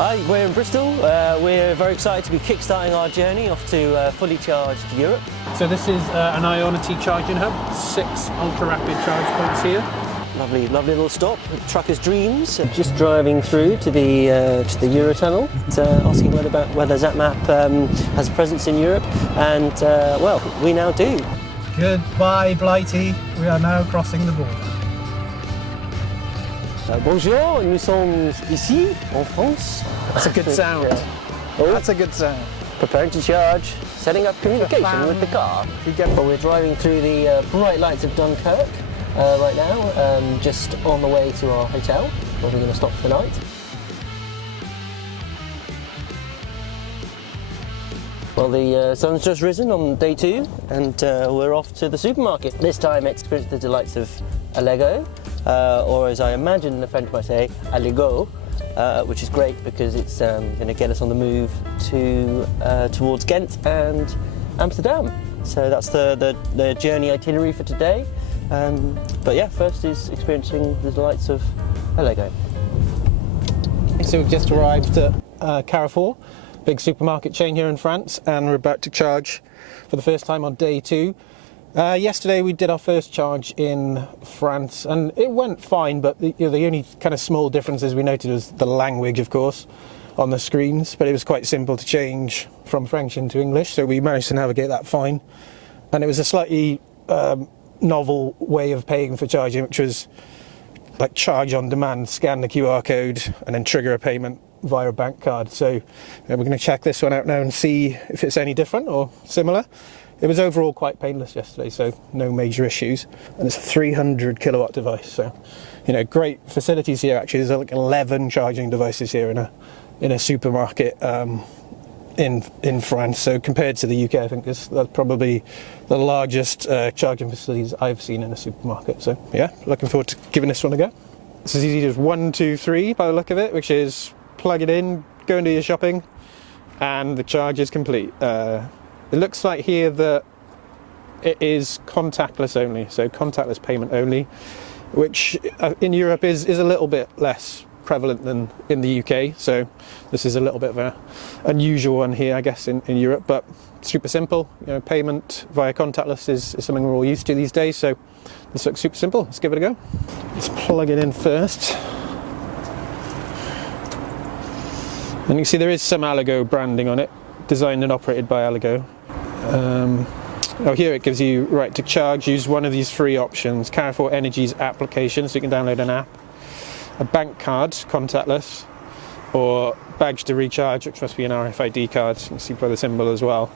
Hi, we're in Bristol. We're very excited to be kickstarting our journey off to fully charged Europe. So this is an Ionity charging hub, 6 ultra-rapid charge points here. Lovely little stop, Trucker's Dreams. Just driving through to the Eurotunnel, asking whether Zapmap has a presence in Europe, and well, we now do. Goodbye, Blighty. We are now crossing the border. Bonjour, nous sommes ici, en France. That's a good sound. Oh, That's a good sound. preparing to charge, setting up communication with the car. Well, we're driving through the bright lights of Dunkirk right now, just on the way to our hotel, where we're going to stop for the night. Well, the sun's just risen on day 2, and we're off to the supermarket. This time experience the delights of Allego, or as I imagine the French might say, Allego, which is great because it's going to get us on the move towards Ghent and Amsterdam. So that's the journey itinerary for today. But yeah, first is experiencing the delights of Allego. So we've just arrived at Carrefour, big supermarket chain here in France, and we're about to charge for the first time on day 2. Yesterday we did our first charge in France and it went fine, but the only kind of small differences we noted was the language, of course, on the screens, but it was quite simple to change from French into English, so we managed to navigate that fine. And it was a slightly novel way of paying for charging, which was like charge on demand, scan the QR code and then trigger a payment via a bank card. So we're going to check this one out now and see if it's any different or similar. It was overall quite painless yesterday, so no major issues. And it's a 300 kilowatt device, so great facilities here. Actually, there's like 11 charging devices here in a supermarket in France. So compared to the UK, I think that's probably the largest charging facilities I've seen in a supermarket. So yeah, looking forward to giving this one a go. It's as easy as 1, 2, 3 by the look of it, which is plug it in, go and do your shopping, and the charge is complete. It looks like here that it is contactless only, so contactless payment only, which in Europe is a little bit less prevalent than in the UK, so this is a little bit of an unusual one here, I guess, in Europe, but super simple. Payment via contactless is something we're all used to these days, so this looks super simple. Let's give it a go. Let's plug it in first. And you can see there is some Allego branding on it, designed and operated by Allego. Here it gives you right to charge. Use one of these 3 options: TotalEnergies application, so you can download an app, a bank card, contactless, or badge to recharge, which must be an RFID card. You can see by the symbol as well.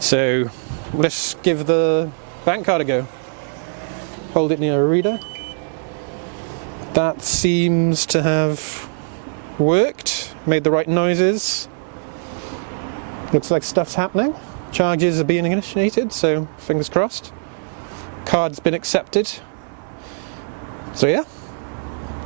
So let's give the bank card a go. Hold it near a reader. That seems to have worked, made the right noises. Looks like stuff's happening. Charges are being initiated, so fingers crossed. Card's been accepted. So yeah,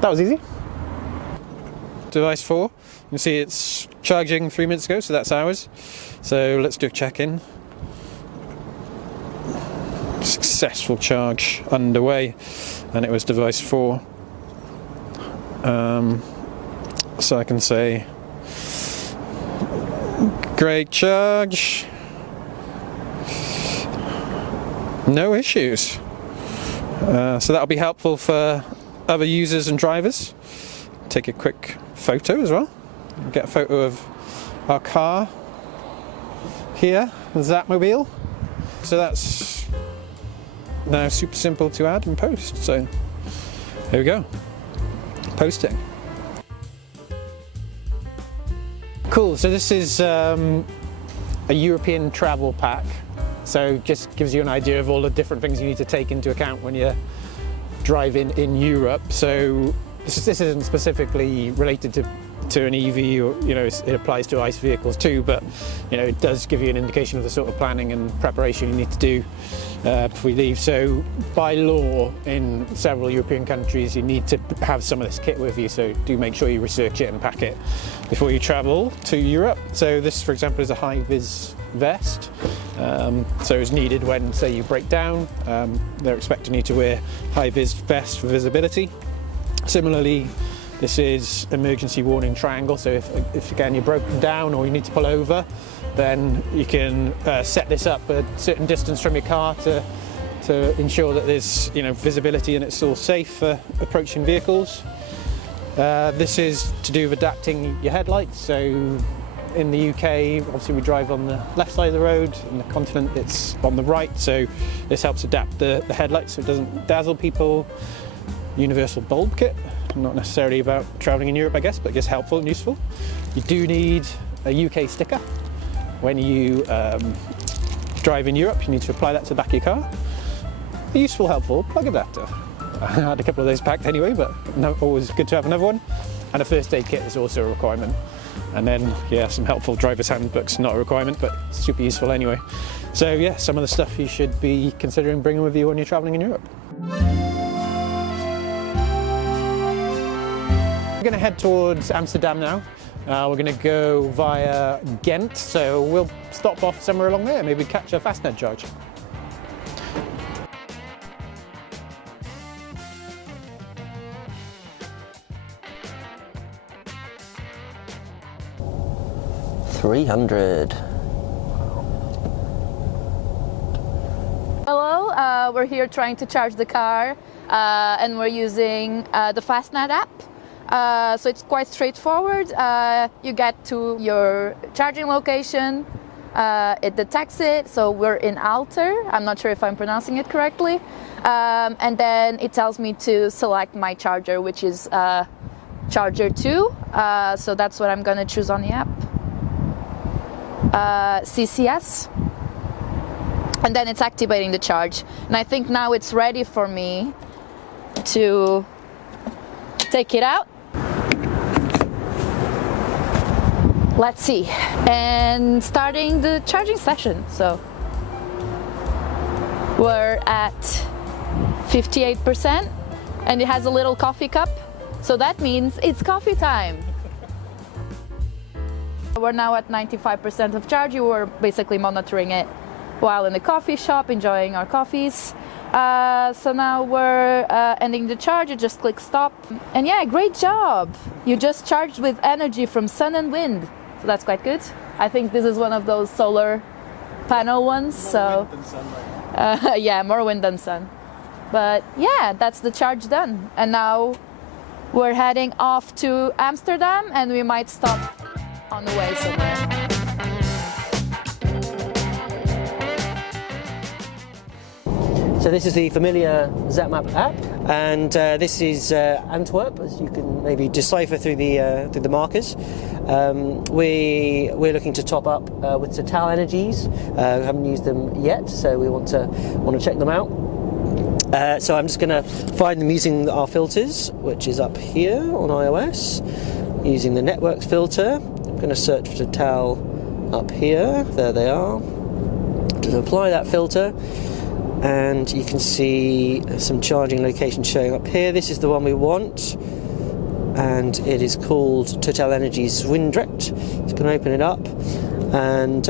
that was easy. Device 4, you can see it's charging 3 minutes ago, so that's ours. So let's do a check-in. Successful charge underway, and it was device 4. So I can say great charge, no issues. So that'll be helpful for other users and drivers. Take a quick photo as well. Get a photo of our car here, the Zapmobile. So that's now super simple to add and post. So here we go, posting. Cool, so this is a European travel pack, so just gives you an idea of all the different things you need to take into account when you're driving in Europe. So this isn't specifically related to an EV, or it applies to ICE vehicles too, but it does give you an indication of the sort of planning and preparation you need to do before you leave. So by law in several European countries you need to have some of this kit with you, so do make sure you research it and pack it before you travel to Europe. So this, for example, is a high-vis vest, so it's needed when, say, you break down. They're expecting you to wear high-vis vest for visibility. Similarly, This is emergency warning triangle, so if again you're broken down or you need to pull over, then you can set this up a certain distance from your car to ensure that there's visibility and it's all safe for approaching vehicles. This is to do with adapting your headlights. So in the UK, obviously we drive on the left side of the road, in the continent it's on the right, so this helps adapt the headlights so it doesn't dazzle people. Universal bulb kit, not necessarily about travelling in Europe I guess, but just helpful and useful. You do need a UK sticker. When you drive in Europe, you need to apply that to the back of your car. A useful, helpful plug adapter. I had a couple of those packed anyway, but always good to have another one. And a first aid kit is also a requirement. And then, yeah, some helpful driver's handbooks, not a requirement, but super useful anyway. So yeah, some of the stuff you should be considering bringing with you when you're travelling in Europe. We're going to head towards Amsterdam now. We're going to go via Ghent, so we'll stop off somewhere along there, maybe catch a Fastned charge. $300. Hello, we're here trying to charge the car and we're using the Fastned app. So it's quite straightforward. You get to your charging location, it detects it, so we're in Alter. I'm not sure if I'm pronouncing it correctly. And then it tells me to select my charger, which is charger 2. So that's what I'm gonna choose on the app. CCS. And then it's activating the charge. And I think now it's ready for me to take it out. Let's see. And starting the charging session. So we're at 58% and it has a little coffee cup. So that means it's coffee time. We're now at 95% of charge. You were basically monitoring it while in the coffee shop, enjoying our coffees. So now we're ending the charge. You just click stop. And yeah, great job. You just charged with energy from sun and wind. So that's quite good. I think this is one of those solar panel ones. So wind than sun, right? Yeah, more wind than sun. But yeah, that's the charge done. And now we're heading off to Amsterdam and we might stop on the way somewhere. So this is the familiar Zapmap app, and this is Antwerp, as you can maybe decipher through the markers. We're looking to top up with TotalEnergies. We haven't used them yet, so we want to check them out. So I'm just going to find them using our filters, which is up here on iOS, using the networks filter. I'm going to search for Total up here. There they are. Just apply that filter. And you can see some charging locations showing up here. This is the one we want, and it is called TotalEnergies Winddirect. So you can open it up, and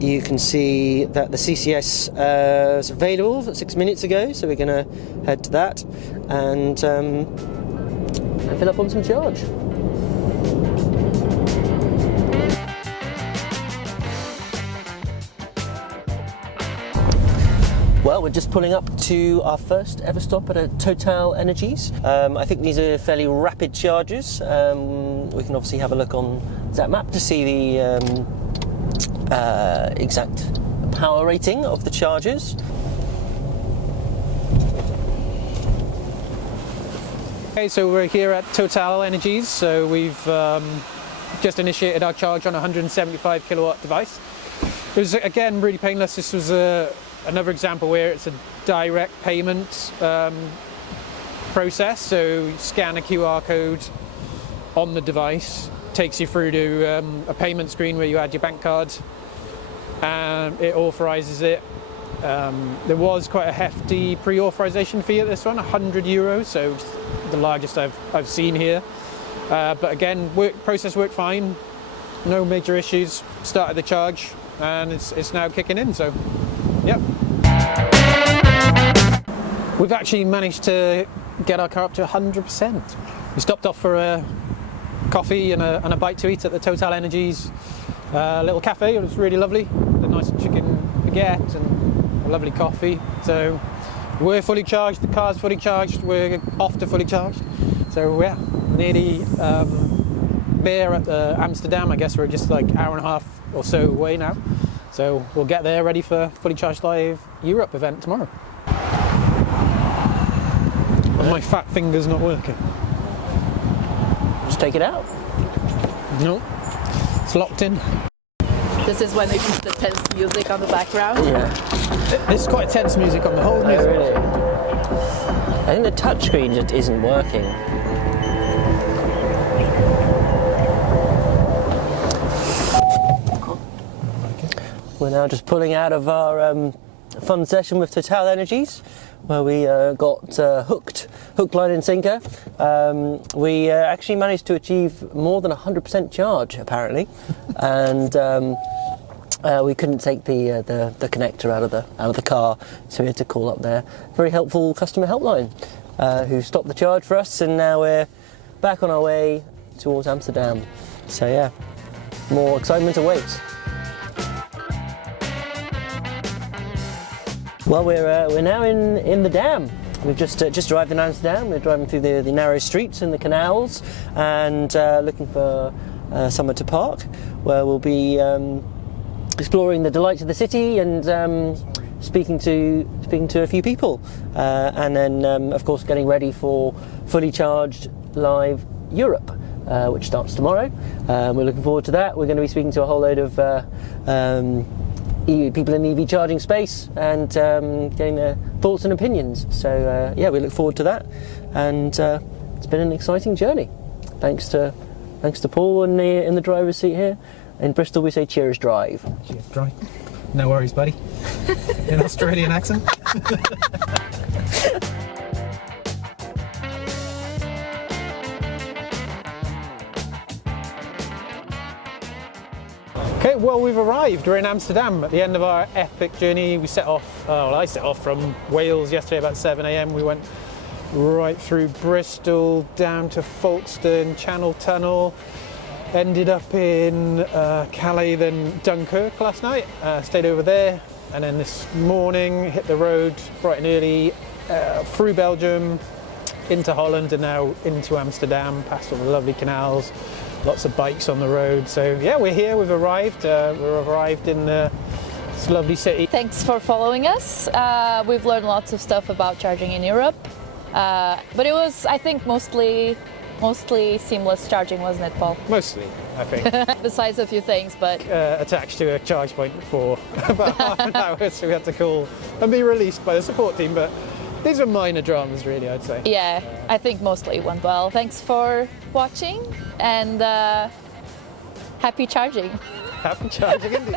you can see that the CCS is available 6 minutes ago. So we're going to head to that and fill up on some charge. Well, we're just pulling up to our first ever stop at a TotalEnergies. I think these are fairly rapid chargers. We can obviously have a look on Zapmap to see the exact power rating of the chargers. Okay, so we're here at TotalEnergies. So we've just initiated our charge on a 175 kilowatt device. It was again really painless. This was another example where it's a direct payment process. So you scan a QR code on the device, takes you through to a payment screen where you add your bank card, and it authorises it. There was quite a hefty pre-authorization fee at this one, €100, so the largest I've seen here. But again, process worked fine, no major issues. Started the charge, and it's now kicking in. So, yep. We've actually managed to get our car up to 100%. We stopped off for a coffee and a bite to eat at the TotalEnergies little cafe. It was really lovely. A nice chicken baguette and a lovely coffee. So we're fully charged, the car's fully charged, we're off to fully charged. So yeah, nearly there at Amsterdam. I guess we're just like an hour and a half or so away now. So we'll get there ready for Fully Charged Live Europe event tomorrow. And my fat finger's not working. Just take it out. No, it's locked in. This is when they put the tense music on the background. Yeah. This is quite tense music on the whole Oh, music. really? I think the touchscreen just isn't working. We're now just pulling out of our fun session with TotalEnergies, where we got hooked, hook, line and sinker. We actually managed to achieve more than 100% charge, apparently, and we couldn't take the connector out of the car, so we had to call up their very helpful customer helpline, who stopped the charge for us, and now we're back on our way towards Amsterdam. So yeah, more excitement awaits. Well, we're now in the dam. We've just arrived in Amsterdam. We're driving through the narrow streets and the canals, and looking for somewhere to park, where we'll be exploring the delights of the city and speaking to a few people, and then of course getting ready for Fully Charged Live Europe, which starts tomorrow. We're looking forward to that. We're going to be speaking to a whole load of people in the EV charging space and getting their thoughts and opinions. So yeah, we look forward to that, and it's been an exciting journey. Thanks to Paul in the driver's seat here. In Bristol we say cheers drive. Cheers, drive. No worries, buddy. In Australian accent. Okay, well, we've arrived. We're in Amsterdam at the end of our epic journey. We set off, well, I set off from Wales yesterday about 7 a.m. We went right through Bristol, down to Folkestone, Channel Tunnel, ended up in Calais, then Dunkirk last night, stayed over there, and then this morning hit the road bright and early through Belgium, into Holland, and now into Amsterdam, past all the lovely canals. Lots of bikes on the road. So yeah, we're here, we've arrived. We're arrived in this lovely city. Thanks for following us. We've learned lots of stuff about charging in Europe, but it was, I think, mostly seamless charging, wasn't it, Paul? Mostly, I think. Besides a few things, but Attached to a charge point for about half an hour, so we had to call and be released by the support team, but these are minor dramas, really, I'd say. yeah, I think mostly went well. Thanks for watching, and happy charging. Happy charging indeed.